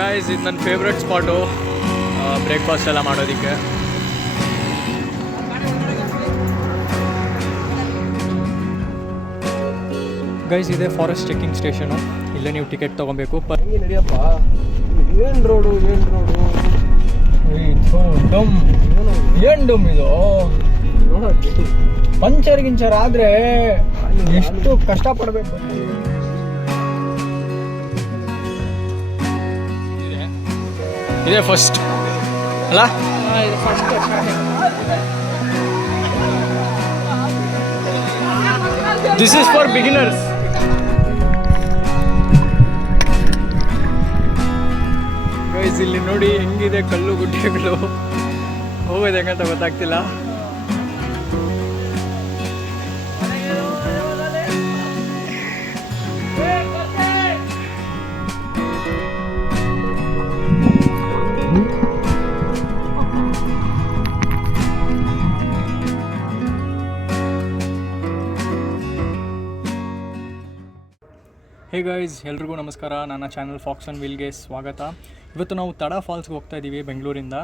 Guys ಇದು ನನ್ನ favourite spot breakfast ಎಲ್ಲ ಮಾಡೋದಕ್ಕೆ. ಗೈಸ್ ಇದೆ ಫಾರೆಸ್ಟ್ ಚೆಕಿಂಗ್ ಸ್ಟೇಷನು. ಇಲ್ಲೇ ನೀವು ಟಿಕೆಟ್ ತೊಗೊಬೇಕು. ನಡಿಯಪ್ಪ, ಏನು ರೋಡು ಏನು ಡಮ್ ಇದು ಪಂಚರ್ ಗಿಂಚರ್ ಆದರೆ ಎಷ್ಟು ಕಷ್ಟಪಡಬೇಕು. ಇದೇ ಫಸ್ಟ್ ಅಲ್ಲ, this is for beginners. Guys ಇಲ್ಲಿ ನೋಡಿ ಹೆಂಗಿದೆ ಕಲ್ಲು ಗುಡ್ಡೆಗಳು, ಹೋಗೋದು ಹೆಂಗಂತ ಗೊತ್ತಾಗ್ತಿಲ್ಲ. ಹೇ ಗೈಸ್, ಎಲ್ರಿಗೂ ನಮಸ್ಕಾರ. ನನ್ನ ಚಾನಲ್ ಫಾಕ್ಸ್ ಆನ್ ವೀಲ್ಗೆ ಸ್ವಾಗತ. ಇವತ್ತು ನಾವು ತಡ ಫಾಲ್ಸ್ಗೆ ಹೋಗ್ತಾ ಇದ್ದೀವಿ ಬೆಂಗಳೂರಿಂದ.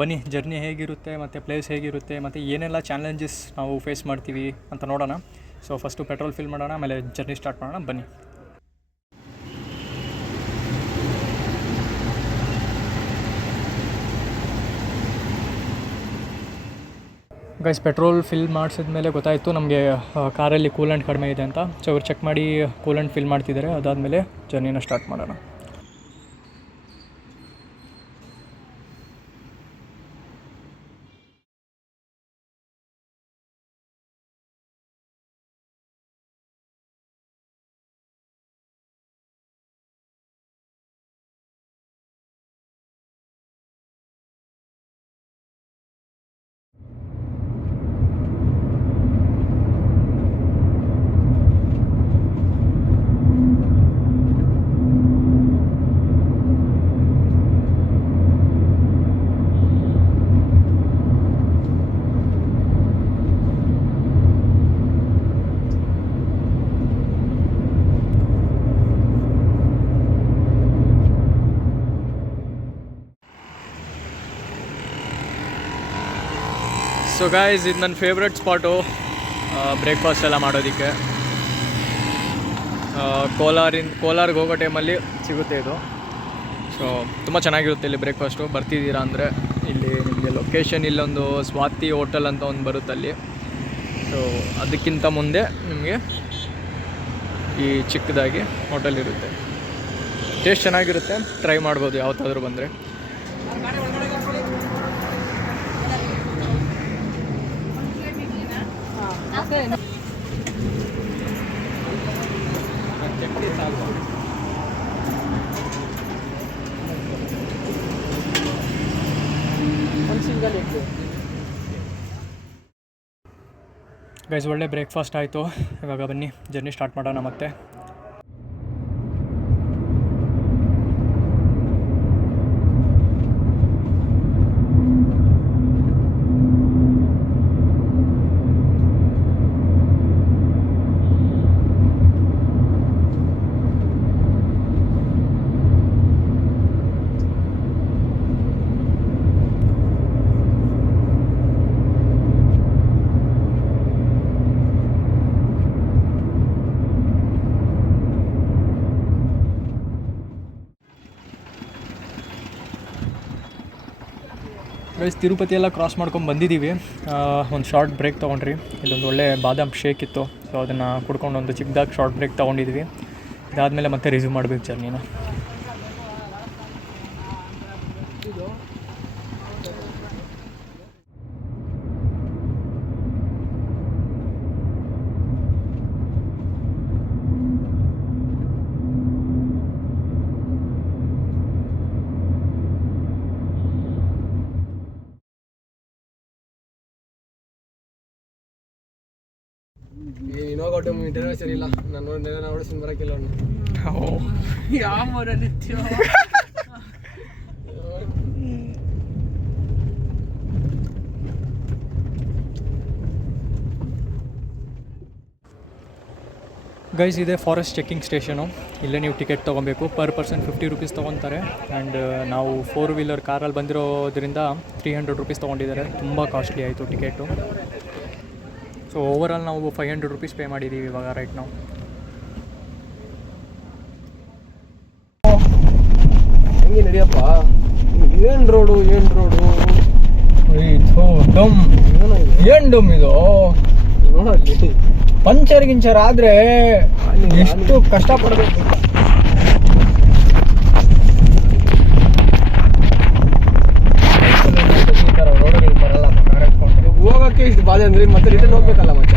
ಬನ್ನಿ, ಜರ್ನಿ ಹೇಗಿರುತ್ತೆ ಮತ್ತು ಪ್ಲೇಸ್ ಹೇಗಿರುತ್ತೆ ಮತ್ತು ಏನೆಲ್ಲ ಚಾಲೆಂಜಸ್ ನಾವು ಫೇಸ್ ಮಾಡ್ತೀವಿ ಅಂತ ನೋಡೋಣ. ಸೊ ಫಸ್ಟು ಪೆಟ್ರೋಲ್ ಫಿಲ್ ಮಾಡೋಣ, ಆಮೇಲೆ ಜರ್ನಿ ಸ್ಟಾರ್ಟ್ ಮಾಡೋಣ. ಬನ್ನಿ ಗೈಸ್. ಪೆಟ್ರೋಲ್ ಫಿಲ್ ಮಾಡಿಸಿದ್ಮೇಲೆ ಗೊತ್ತಾಯಿತು ನಮಗೆ ಕಾರಲ್ಲಿ ಕೂಲೆಂಟ್ ಕಡಿಮೆ ಇದೆ ಅಂತ. ಸೊ ಅವ್ರು ಚೆಕ್ ಮಾಡಿ ಕೂಲೆಂಟ್ ಫಿಲ್ ಮಾಡ್ತಿದ್ದಾರೆ. ಅದಾದಮೇಲೆ ಜರ್ನಿನ ಸ್ಟಾರ್ಟ್ ಮಾಡೋಣ. ಸೊ ಗಾಯ್ಸ್ ಇದು ನನ್ನ ಫೇವ್ರೆಟ್ ಸ್ಪಾಟು ಬ್ರೇಕ್ಫಾಸ್ಟ್ ಎಲ್ಲ ಮಾಡೋದಕ್ಕೆ. ಕೋಲಾರ್ಗೆ ಹೋಗೋ ಟೈಮಲ್ಲಿ ಸಿಗುತ್ತೆ ಇದು. ಸೊ ತುಂಬ ಚೆನ್ನಾಗಿರುತ್ತೆ ಇಲ್ಲಿ ಬ್ರೇಕ್ಫಾಸ್ಟು. ಬರ್ತಿದ್ದೀರಾ ಅಂದರೆ ಇಲ್ಲಿ ನಿಮಗೆ ಲೊಕೇಶನ್ ಇಲ್ಲೊಂದು ಸ್ವಾತಿ ಹೋಟೆಲ್ ಅಂತ ಒಂದು ಬರುತ್ತೆ ಅಲ್ಲಿ. ಸೊ ಅದಕ್ಕಿಂತ ಮುಂದೆ ನಿಮಗೆ ಈ ಚಿಕ್ಕದಾಗಿ ಹೋಟೆಲ್ ಇರುತ್ತೆ. ಟೇಸ್ಟ್ ಚೆನ್ನಾಗಿರುತ್ತೆ, ಟ್ರೈ ಮಾಡ್ಬೋದು ಯಾವತ್ತಾದರೂ ಬಂದರೆ. ಗೈಸ್ ಒಳ್ಳೆ ಬ್ರೇಕ್ಫಾಸ್ಟ್ ಆಯಿತು. ಇವಾಗ ಬನ್ನಿ ಜರ್ನಿ ಸ್ಟಾರ್ಟ್ ಮಾಡೋಣ ಮತ್ತೆ. ಗೈಸ್ ತಿರುಪತಿ ಎಲ್ಲ ಕ್ರಾಸ್ ಮಾಡ್ಕೊಂಡು ಬಂದಿದ್ದೀವಿ. ಒಂದು ಶಾರ್ಟ್ ಬ್ರೇಕ್ ತೊಗೊಂಡ್ರಿ. ಇಲ್ಲೊಂದು ಒಳ್ಳೆ ಬಾದಾಮ್ ಶೇಕ್ ಇತ್ತು. ಸೊ ಅದನ್ನು ಕುಡ್ಕೊಂಡು ಒಂದು ಚಿಕ್ಕದಾಗಿ ಶಾರ್ಟ್ ಬ್ರೇಕ್ ತೊಗೊಂಡಿದ್ವಿ. ಇದಾದಮೇಲೆ ಮತ್ತೆ ರಿಸ್ಯೂಮ್ ಮಾಡಬೇಕು ಜರ್ನಿನ. ಇನ್ನೋಗ ಇಂಟರ್ವ್ಯೂ ಸರಿ ಇಲ್ಲ. ನಾನು ನೋಡಿಸ್ಕೊಂಡು ಬರೋಕ್ಕಿಲ್ಲ ಅವನು. ಯಾವ ಊರಲ್ಲಿ ಗೈಸ್ ಇದೆ ಫಾರೆಸ್ಟ್ ಚೆಕ್ಕಿಂಗ್ ಸ್ಟೇಷನು. ಇಲ್ಲೇ ನೀವು ಟಿಕೆಟ್ ತೊಗೊಬೇಕು. ಪರ್ ಪರ್ಸನ್ 50 ರುಪೀಸ್ ತೊಗೊತಾರೆ. ಆ್ಯಂಡ್ ನಾವು 4 ವೀಲರ್ ಕಾರಲ್ಲಿ ಬಂದಿರೋದ್ರಿಂದ 300 ರುಪೀಸ್ ತೊಗೊಂಡಿದ್ದಾರೆ. ತುಂಬ ಕಾಸ್ಟ್ಲಿ ಆಯಿತು ಟಿಕೆಟು. ಸೊ ಓವರಾಲ್ ನಾವು 500 ರುಪೀಸ್ ಪೇ ಮಾಡಿದ್ದೀವಿ ಇವಾಗ ರೈಟ್ ನಾವು. ಹೆಂಗೆ ನಡಿಯಪ್ಪ, ಏನು ರೋಡು ಏನು ಡಮ್ ಇದು ನೋಡಲ್ಲಿ ಪಂಚರ್ ಗಿಂಚರ್ ಆದರೆ ಎಷ್ಟು ಕಷ್ಟಪಡಬೇಕು. ಈ ಥರ ರೋಡ್ಗಳು ಬರಲ್ಲ ಕಾರ್ ಎತ್ಕೊಂಡು ಹೋಗೋಕ್ಕೆ ಇಷ್ಟು ಬಾಧೆ ಅಂದ್ರೆ ಮತ್ತೆ ರಿಟರ್ನ್ ಹೋಗ್ಬೇಕಲ್ಲ ಮಚ್ಚ.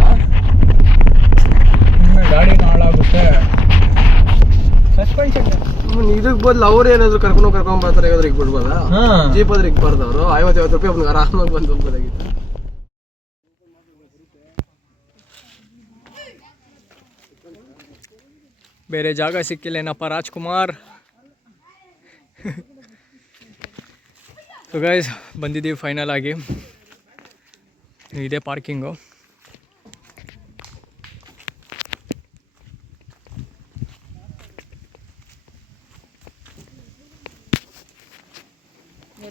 ಗಾಡಿನ ಹಾಳಾಗುತ್ತೆ. ಸಸ್ಪೆನ್ಷನ್ ಇದಕ್ಕೆ ಬದಲು ಅವ್ರು ಏನಾದ್ರು ಕರ್ಕೊಂಡ್ ಬರ್ತಾರೆ, ಯಾವ್ದು ಈಗ ಬಿಡ್ಬೋದಾ? ಜೀಪ್ ಆದ್ರೆ ಈಗ ಬರ್ದವ್ರು 50 ರೂಪಾಯಿ ಒಬ್ನಿಗೆ ಆರಾಮಾಗಿ ಬಂದು ಹೋಗ್ಬೋದಾಗಿತ್ತು. ಬೇರೆ ಜಾಗ ಸಿಕ್ಕಿಲ್ಲೇನಪ್ಪ ರಾಜ್ಕುಮಾರ್. ಸೊ ಗೈಸ್ ಬಂದಿದ್ದೀವಿ ಫೈನಲ್ ಆಗಿ. ಇದೇ ಪಾರ್ಕಿಂಗು.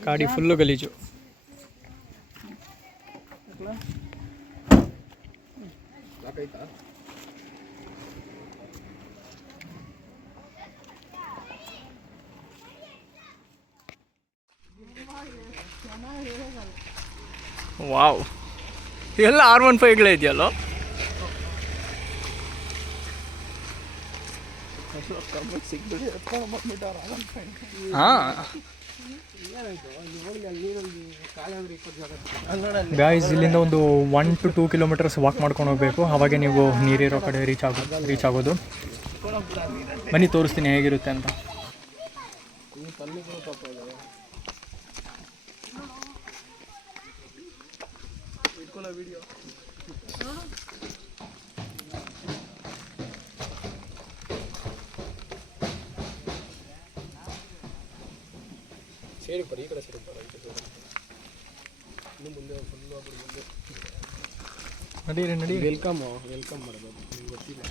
ಗಾಡಿ ಫುಲ್ಲು ಗಲೀಜು. ವಾವ್, ಎಲ್ಲ R15ಗಳೇ ಇದೆಯಲ್ಲೋ. ಹಾಂ ಗಾಯ್ಸ್, ಇಲ್ಲಿಂದ ಒಂದು 1 to 2 ಕಿಲೋಮೀಟರ್ಸ್ ವಾಕ್ ಮಾಡ್ಕೊಂಡು ಹೋಗಬೇಕು. ಅವಾಗೆ ನೀವು ನೀರಿರೋ ಕಡೆ ರೀಚ್ ಆಗೋದು. ಬನ್ನಿ ತೋರಿಸ್ತೀನಿ ಹೇಗಿರುತ್ತೆ ಅಂತ. ಸೇರಿ ಈ ಕಡೆ ಸೇರಿ ಇನ್ನು ಮುಂದೆ ಫುಲ್ಲು ಮುಂದೆ ನಡೀರಿ. ವೆಲ್ಕಮ್ ಮಾಡೋದು ನಿಮ್ಗೆ ಗೊತ್ತಿಲ್ಲ.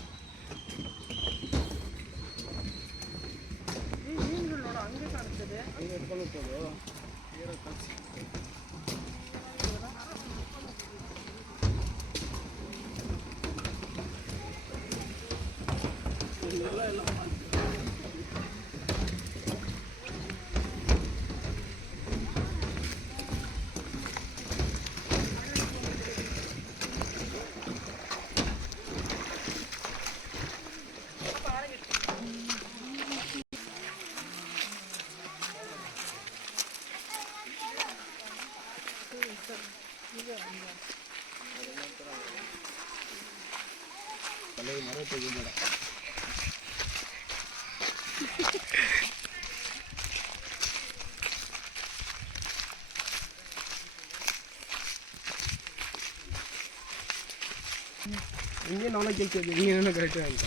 ಹಿಂಗೆ ನಾನೇ ಕೇಳ್ತಿದ್ದೆ ನೀನೇನೋ ಕರೆಕ್ಟ್ ಅಂತ.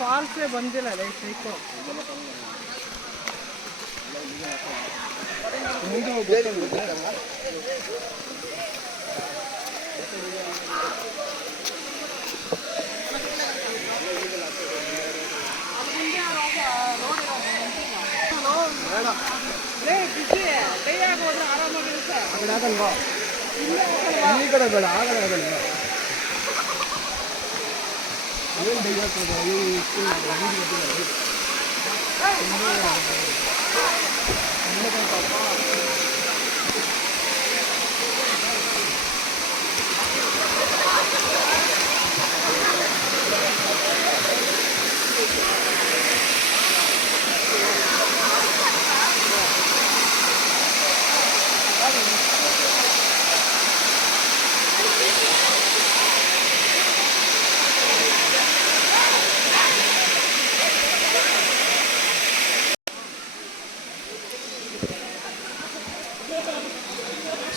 ಫಾಲ್ಸೇ ಬಂದಿಲ್ಲ ಸೈಕೋ. ಈ ಕಡೆ ಬೇಡ, ಆ ಕಡೆ ಆಗಲ್ಲ. ಏನು ಡೈ ಆಗ್ತದೆ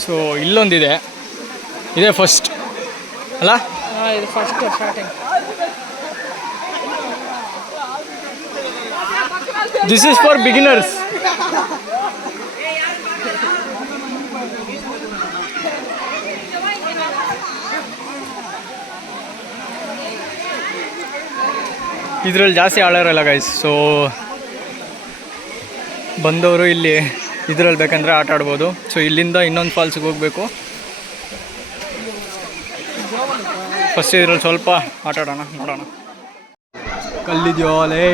ಸೊ ಇಲ್ಲೊಂದಿದೆ, ಇದೇ ಫಸ್ಟ್ ಅಲ್ಲ. ಇದು first starting. This is for beginners. ಇದರಲ್ಲಿ ಜಾಸ್ತಿ ಆಳ ಇರಲ್ಲ ಗೈಸ್. ಸೊ ಬಂದವರು ಇಲ್ಲಿ ಇದರಲ್ಲಿ ಬೇಕಂದರೆ ಆಟ ಆಡ್ಬೋದು. ಸೊ ಇಲ್ಲಿಂದ ಇನ್ನೊಂದು ಫಾಲ್ಸಿಗೆ ಹೋಗಬೇಕು. ಫಸ್ಟ್ ಇದ್ರಲ್ಲಿ ಸ್ವಲ್ಪ ಆಟ ಆಡೋಣ, ನೋಡೋಣ. ಕಲ್ಲಿದ್ಯೋ ಲೇ.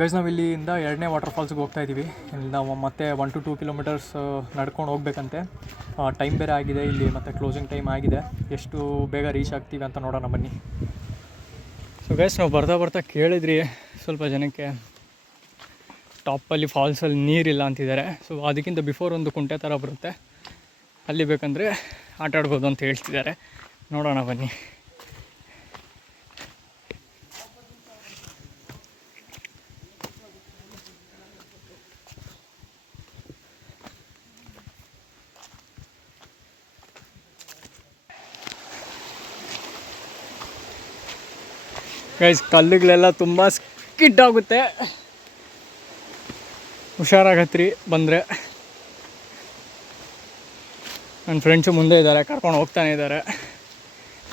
ಗೈಸ್ ನಾವು ಇಲ್ಲಿಂದ 2ನೇ ವಾಟರ್ ಫಾಲ್ಸ್ಗೆ ಹೋಗ್ತಾ ಇದ್ದೀವಿ. ಇಲ್ಲಿ ನಾವು ಮತ್ತೆ 1 to 2 ಕಿಲೋಮೀಟರ್ಸ್ ನಡ್ಕೊಂಡು ಹೋಗ್ಬೇಕಂತೆ. ಟೈಮ್ ಬೇರೆ ಆಗಿದೆ ಇಲ್ಲಿ, ಮತ್ತು ಕ್ಲೋಸಿಂಗ್ ಟೈಮ್ ಆಗಿದೆ. ಎಷ್ಟು ಬೇಗ ರೀಚ್ ಆಗ್ತೀವಿ ಅಂತ ನೋಡೋಣ ಬನ್ನಿ. ಸೊ ಗೈಸ್ ನಾವು ಬರ್ತಾ ಕೇಳಿದ್ರಿ ಸ್ವಲ್ಪ ಜನಕ್ಕೆ, ಟಾಪಲ್ಲಿ ಫಾಲ್ಸಲ್ಲಿ ನೀರಿಲ್ಲ ಅಂತಿದ್ದಾರೆ. ಸೊ ಅದಕ್ಕಿಂತ ಬಿಫೋರ್ ಒಂದು ಕುಂಟೆ ಥರ ಬರುತ್ತೆ, ಅಲ್ಲಿ ಬೇಕಂದರೆ ಆಟ ಆಡ್ಬೋದು ಅಂತ ಹೇಳ್ತಿದ್ದಾರೆ. ನೋಡೋಣ ಬನ್ನಿ. ಗೈಸ್ ಕಲ್ಲುಗಳೆಲ್ಲ ತುಂಬ ಸ್ಕಿಡ್ ಆಗುತ್ತೆ, ಹುಷಾರಾಗತ್ರಿ ಬಂದರೆ. ನನ್ನ ಫ್ರೆಂಡ್ಸು ಮುಂದೆ ಇದ್ದಾರೆ, ಕರ್ಕೊಂಡು ಹೋಗ್ತಾನೆ ಇದ್ದಾರೆ.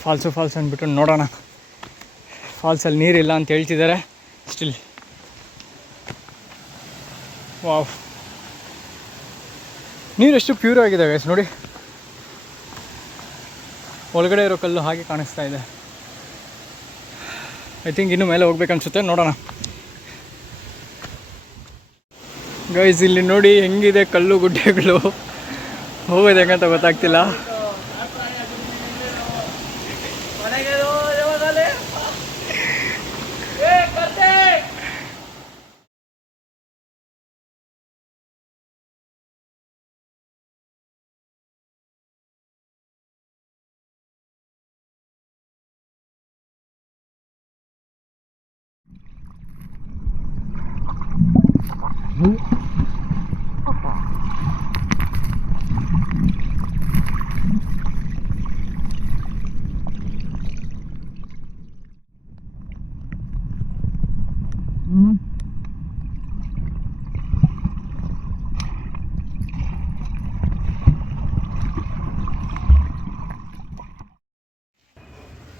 ಫಾಲ್ಸ್ ಅಂದ್ಬಿಟ್ಟು ನೋಡೋಣ. ಫಾಲ್ಸಲ್ಲಿ ನೀರಿಲ್ಲ ಅಂತ ಹೇಳ್ತಿದ್ದಾರೆ ಸ್ಟಿಲ್. ವಾವ್, ನೀರು ಎಷ್ಟು ಪ್ಯೂರ್ ಆಗಿದೆ ಗೈಸ್ ನೋಡಿ. ಒಳಗಡೆ ಇರೋ ಕಲ್ಲು ಹಾಗೆ ಕಾಣಿಸ್ತಾ ಇದೆ. ಐ ಥಿಂಕ್ ಇನ್ನೂ ಮೇಲೆ ಹೋಗ್ಬೇಕನ್ಸುತ್ತೆ, ನೋಡೋಣ. ಗೈಸ್ ಇಲ್ಲಿ ನೋಡಿ ಹೆಂಗಿದೆ ಕಲ್ಲು ಗುಡ್ಡೆಗಳು, ಹೋಗೋದು ಹೆಂಗಂತ ಗೊತ್ತಾಗ್ತಿಲ್ಲ.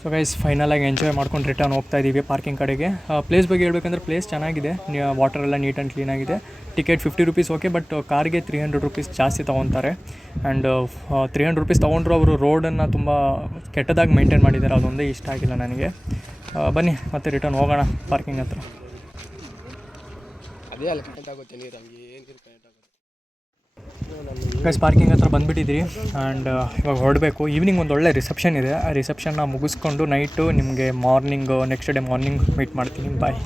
ಸೊ ಗೈಸ್ ಫೈನಲಾಗಿ ಎಂಜಾಯ್ ಮಾಡ್ಕೊಂಡು ರಿಟರ್ನ್ ಹೋಗ್ತಾ ಇದ್ದೀವಿ ಪಾರ್ಕಿಂಗ್ ಕಡೆಗೆ. ಪ್ಲೇಸ್ ಬಗ್ಗೆ ಹೇಳ್ಬೇಕಂದ್ರೆ ಪ್ಲೇಸ್ ಚೆನ್ನಾಗಿದೆ, ವಾಟರ್ ಎಲ್ಲ ನೀಟ್ ಆ್ಯಂಡ್ ಕ್ಲೀನಾಗಿದೆ. ಟಿಕೆಟ್ 50 rupees ಓಕೆ, ಬಟ್ ಕಾರ್ಗೆ 300 rupees ಜಾಸ್ತಿ ತೊಗೊತಾರೆ. ಆ್ಯಂಡ್ 300 rupees ತೊಗೊಂಡ್ರು ಅವರು ರೋಡನ್ನು ತುಂಬ ಕೆಟ್ಟದಾಗಿ ಮೇಂಟೈನ್ ಮಾಡಿದ್ದಾರೆ, ಅದೊಂದೇ ಇಷ್ಟ ಆಗಿಲ್ಲ ನನಗೆ. ಬನ್ನಿ ಮತ್ತೆ ರಿಟರ್ನ್ ಹೋಗೋಣ ಪಾರ್ಕಿಂಗ್ ಹತ್ರ. ಅದೇ ಅಲ್ಲಿ ಕನೆಕ್ಟ್ ಆಗುತ್ತೆ ನೀರು, ಹಂಗೆ ಏನು ಕನೆಕ್ಟ್ ಆಗುತ್ತೆ. ಗೈಸ್ ಪಾರ್ಕಿಂಗ್ ಹತ್ರ ಬಂದುಬಿಟ್ಟಿದ್ರಿ. ಆ್ಯಂಡ್ ಇವಾಗ ಹೊರಡಬೇಕು. ಈವ್ನಿಂಗ್ ಒಂದು ಒಳ್ಳೆ ರಿಸೆಪ್ಷನ್ ಇದೆ, ಆ ರಿಸೆಪ್ಷನ್ನ ಮುಗಿಸ್ಕೊಂಡು ನೈಟು ನಿಮಗೆ ನೆಕ್ಸ್ಟ್ ಡೇ ಮಾರ್ನಿಂಗ್ ಮೀಟ್ ಮಾಡ್ತೀನಿ. ಬಾಯ್.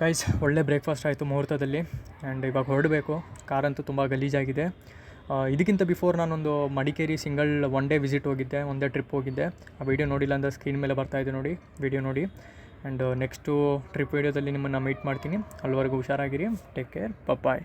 ಗೈಸ್ ಒಳ್ಳೆ ಬ್ರೇಕ್ಫಾಸ್ಟ್ ಆಯಿತು ಮುಹೂರ್ತದಲ್ಲಿ. ಆ್ಯಂಡ್ ಇವಾಗ ಹೊರಡಬೇಕು. ಕಾರಂತೂ ತುಂಬ ಗಲೀಜಾಗಿದೆ. ಇದಕ್ಕಿಂತ ಬಿಫೋರ್ ನಾನೊಂದು Madikeri single one day visit ಹೋಗಿದ್ದೆ, ಒನ್ ಡೇ ಟ್ರಿಪ್ ಹೋಗಿದ್ದೆ. ಆ ವಿಡಿಯೋ ನೋಡಿಲ್ಲ ಅಂದರೆ ಸ್ಕ್ರೀನ್ ಮೇಲೆ ಬರ್ತಾಯಿದೆ ನೋಡಿ, ವಿಡಿಯೋ ನೋಡಿ. ಆ್ಯಂಡ್ ನೆಕ್ಸ್ಟು ಟ್ರಿಪ್ ವೀಡಿಯೋದಲ್ಲಿ ನಿಮ್ಮನ್ನು ಮೀಟ್ ಮಾಡ್ತೀನಿ. ಅಲ್ಲಿವರೆಗೂ ಹುಷಾರಾಗಿರಿ. Take care. ಬಾಯ್.